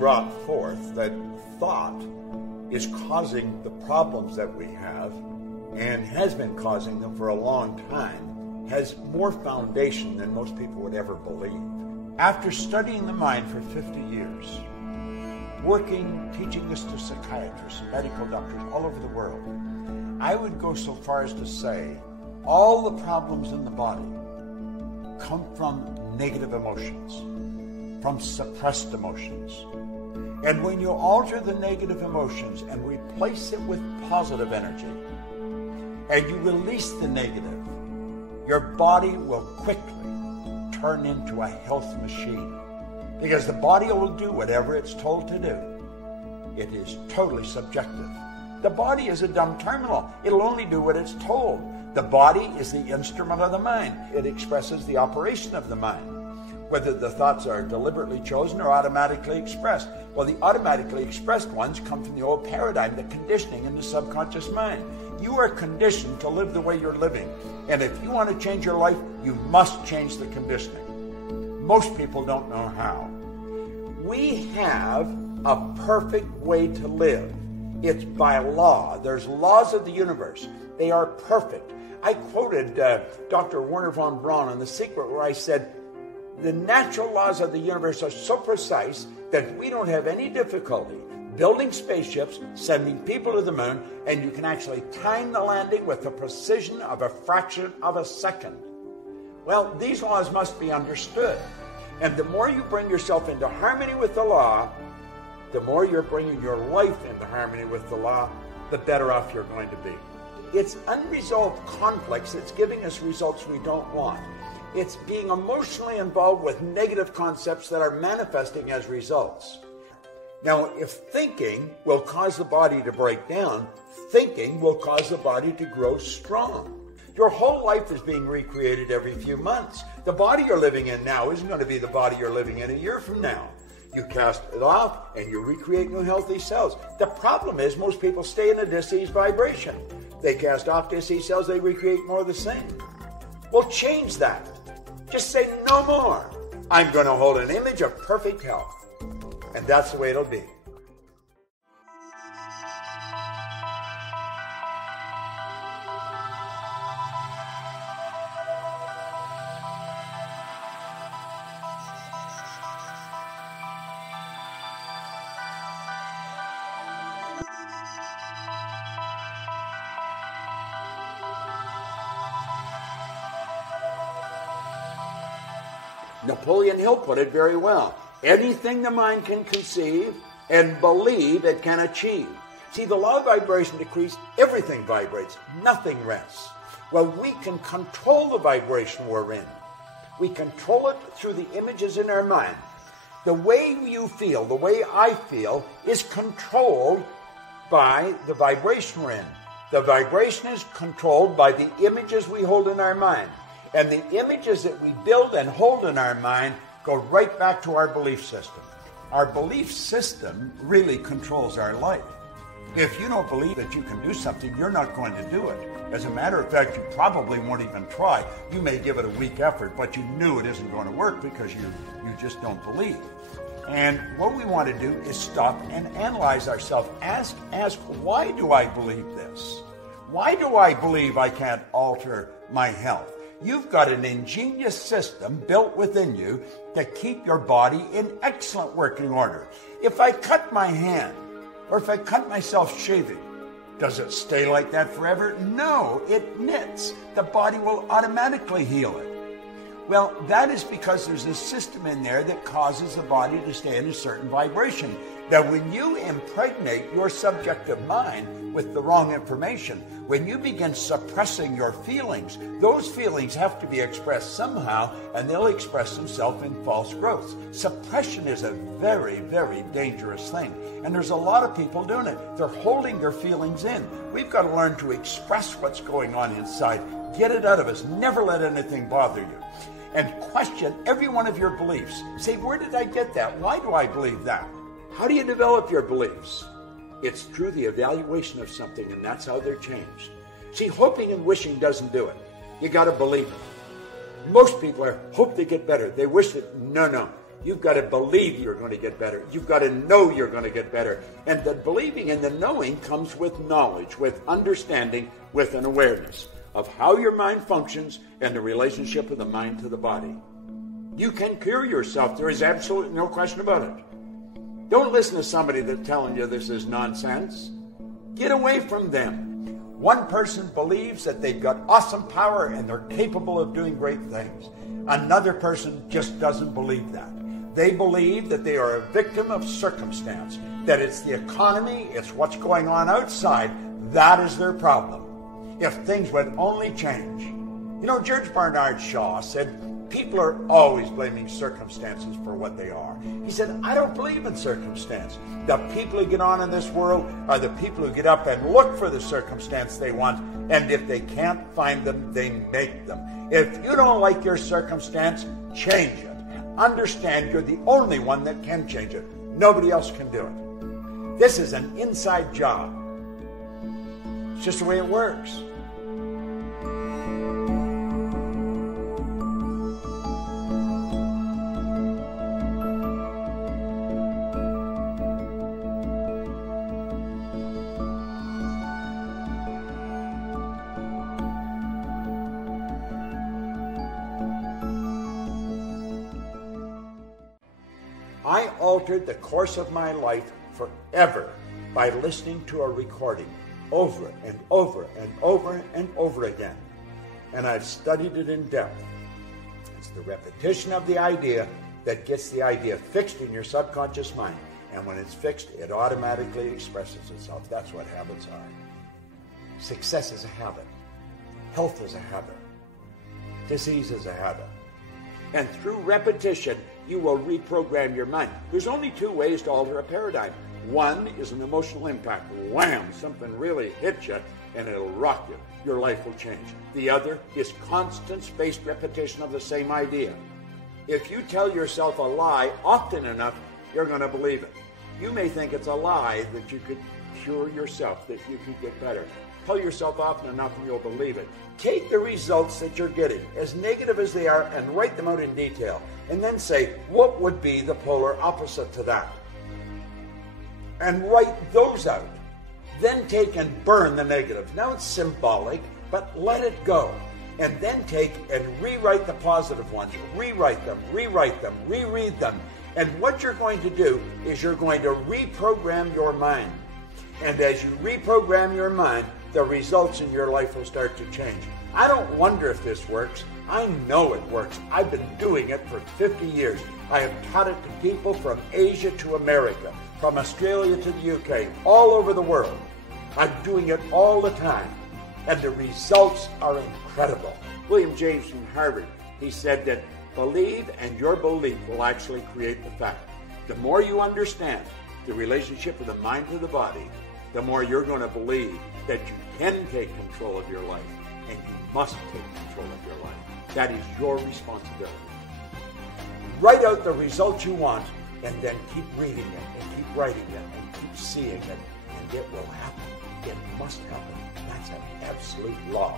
brought forth that thought is causing the problems that we have and has been causing them for a long time, has more foundation than most people would ever believe. After studying the mind for 50 years, working, teaching this to psychiatrists, medical doctors all over the world, I would go so far as to say all the problems in the body come from negative emotions, from suppressed emotions. And when you alter the negative emotions and replace it with positive energy, and you release the negative, your body will quickly turn into a health machine. Because the body will do whatever it's told to do. It is totally subjective. The body is a dumb terminal. It'll only do what it's told. The body is the instrument of the mind. It expresses the operation of the mind, whether the thoughts are deliberately chosen or automatically expressed. Well, the automatically expressed ones come from the old paradigm, the conditioning in the subconscious mind. You are conditioned to live the way you're living. And if you want to change your life, you must change the conditioning. Most people don't know how. We have a perfect way to live. It's by law. There's laws of the universe. They are perfect. I quoted Dr. Werner von Braun on The Secret, where I said, the natural laws of the universe are so precise that we don't have any difficulty building spaceships, sending people to the moon, and you can actually time the landing with the precision of a fraction of a second. Well, these laws must be understood. And the more you bring yourself into harmony with the law, the more you're bringing your life into harmony with the law, the better off you're going to be. It's unresolved conflicts that's giving us results we don't want. It's being emotionally involved with negative concepts that are manifesting as results. Now, if thinking will cause the body to break down, thinking will cause the body to grow strong. Your whole life is being recreated every few months. The body you're living in now isn't going to be the body you're living in a year from now. You cast it off and you recreate new healthy cells. The problem is most people stay in a diseased vibration. They cast off diseased cells, they recreate more of the same. Well, change that. Just say no more. I'm going to hold an image of perfect health. And that's the way it'll be. Napoleon Hill put it very well. Anything the mind can conceive and believe it can achieve. See, the law of vibration decrees, everything vibrates, nothing rests. Well, we can control the vibration we're in. We control it through the images in our mind. The way you feel, the way I feel, is controlled by the vibration we're in. The vibration is controlled by the images we hold in our mind. And the images that we build and hold in our mind go right back to our belief system. Our belief system really controls our life. If you don't believe that you can do something, you're not going to do it. As a matter of fact, you probably won't even try. You may give it a weak effort, but you knew it isn't going to work because you just don't believe. And what we want to do is stop and analyze ourselves. Ask, why do I believe this? Why do I believe I can't alter my health? You've got an ingenious system built within you to keep your body in excellent working order. If I cut my hand, or if I cut myself shaving, does it stay like that forever? No, it knits. The body will automatically heal it. Well, that is because there's a system in there that causes the body to stay in a certain vibration. That when you impregnate your subjective mind with the wrong information, when you begin suppressing your feelings, those feelings have to be expressed somehow, and they'll express themselves in false growths. Suppression is a very, very dangerous thing, and there's a lot of people doing it. They're holding their feelings in. We've got to learn to express what's going on inside. Get it out of us. Never let anything bother you. And question every one of your beliefs. Say, where did I get that? Why do I believe that? How do you develop your beliefs? It's through the evaluation of something, and that's how they're changed. See, hoping and wishing doesn't do it. You got to believe it. Most people hope they get better. They wish it. No. You've got to believe you're going to get better. You've got to know you're going to get better. And the believing and the knowing comes with knowledge, with understanding, with an awareness of how your mind functions and the relationship of the mind to the body. You can cure yourself. There is absolutely no question about it. Don't listen to somebody that's telling you this is nonsense. Get away from them. One person believes that they've got awesome power and they're capable of doing great things. Another person just doesn't believe that. They believe that they are a victim of circumstance, that it's the economy, it's what's going on outside. That is their problem. If things would only change. You know, George Bernard Shaw said, people are always blaming circumstances for what they are. He said, I don't believe in circumstance. The people who get on in this world are the people who get up and look for the circumstance they want, and if they can't find them, they make them. If you don't like your circumstance, change it. Understand you're the only one that can change it. Nobody else can do it. This is an inside job. It's just the way it works. I altered the course of my life forever by listening to a recording over and over and over and over again. And I've studied it in depth. It's the repetition of the idea that gets the idea fixed in your subconscious mind. And when it's fixed, it automatically expresses itself. That's what habits are. Success is a habit. Health is a habit. Disease is a habit. And through repetition, you will reprogram your mind. There's only two ways to alter a paradigm. One is an emotional impact. Wham! Something really hits you and it'll rock you. Your life will change. The other is constant spaced repetition of the same idea. If you tell yourself a lie often enough, you're going to believe it. You may think it's a lie that you could cure yourself, that you could get better. Tell yourself often enough and you'll believe it. Take the results that you're getting, as negative as they are, and write them out in detail. And then say, what would be the polar opposite to that? And write those out. Then take and burn the negative. Now it's symbolic, but let it go. And then take and rewrite the positive ones. Rewrite them, reread them. And what you're going to do is you're going to reprogram your mind. And as you reprogram your mind, the results in your life will start to change. I don't wonder if this works. I know it works. I've been doing it for 50 years. I have taught it to people from Asia to America, from Australia to the UK, all over the world. I'm doing it all the time. And the results are incredible. William James from Harvard, he said that believe and your belief will actually create the fact. The more you understand the relationship of the mind to the body, the more you're going to believe that you can take control of your life, and you must take control of your life. That is your responsibility. Write out the results you want, and then keep reading it, and keep writing it, and keep seeing it, and it will happen. It must happen. That's an absolute law.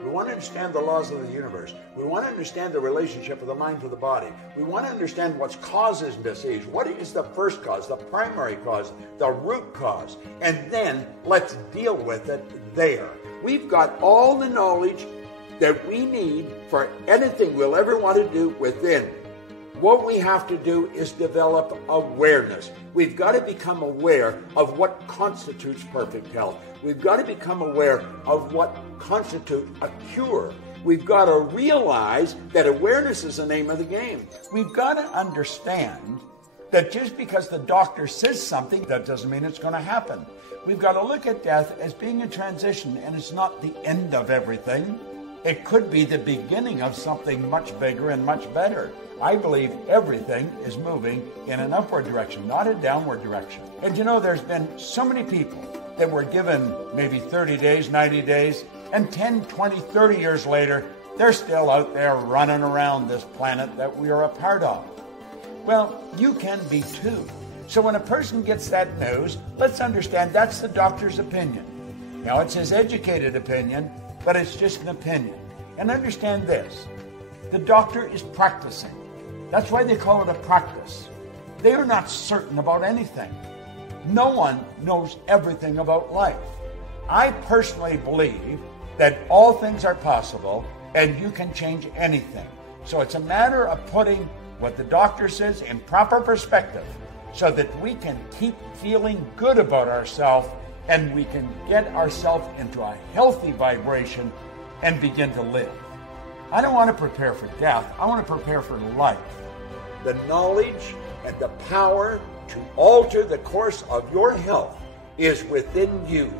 We want to understand the laws of the universe. We want to understand the relationship of the mind to the body. We want to understand what causes disease. What is the first cause, the primary cause, the root cause? And then let's deal with it there. We've got all the knowledge that we need for anything we'll ever want to do within. What we have to do is develop awareness. We've got to become aware of what constitutes perfect health. We've got to become aware of what constitutes a cure. We've got to realize that awareness is the name of the game. We've got to understand that just because the doctor says something, that doesn't mean it's going to happen. We've got to look at death as being a transition, and it's not the end of everything. It could be the beginning of something much bigger and much better. I believe everything is moving in an upward direction, not a downward direction. And you know, there's been so many people that were given maybe 30 days, 90 days, and 10, 20, 30 years later, they're still out there running around this planet that we are a part of. Well, you can be too. So when a person gets that news, let's understand that's the doctor's opinion. Now, it's his educated opinion, but it's just an opinion. And understand this, the doctor is practicing. That's why they call it a practice. They are not certain about anything. No one knows everything about life. I personally believe that all things are possible and you can change anything. So it's a matter of putting what the doctor says in proper perspective so that we can keep feeling good about ourselves and we can get ourselves into a healthy vibration and begin to live. I don't want to prepare for death. I want to prepare for life. The knowledge and the power to alter the course of your health is within you.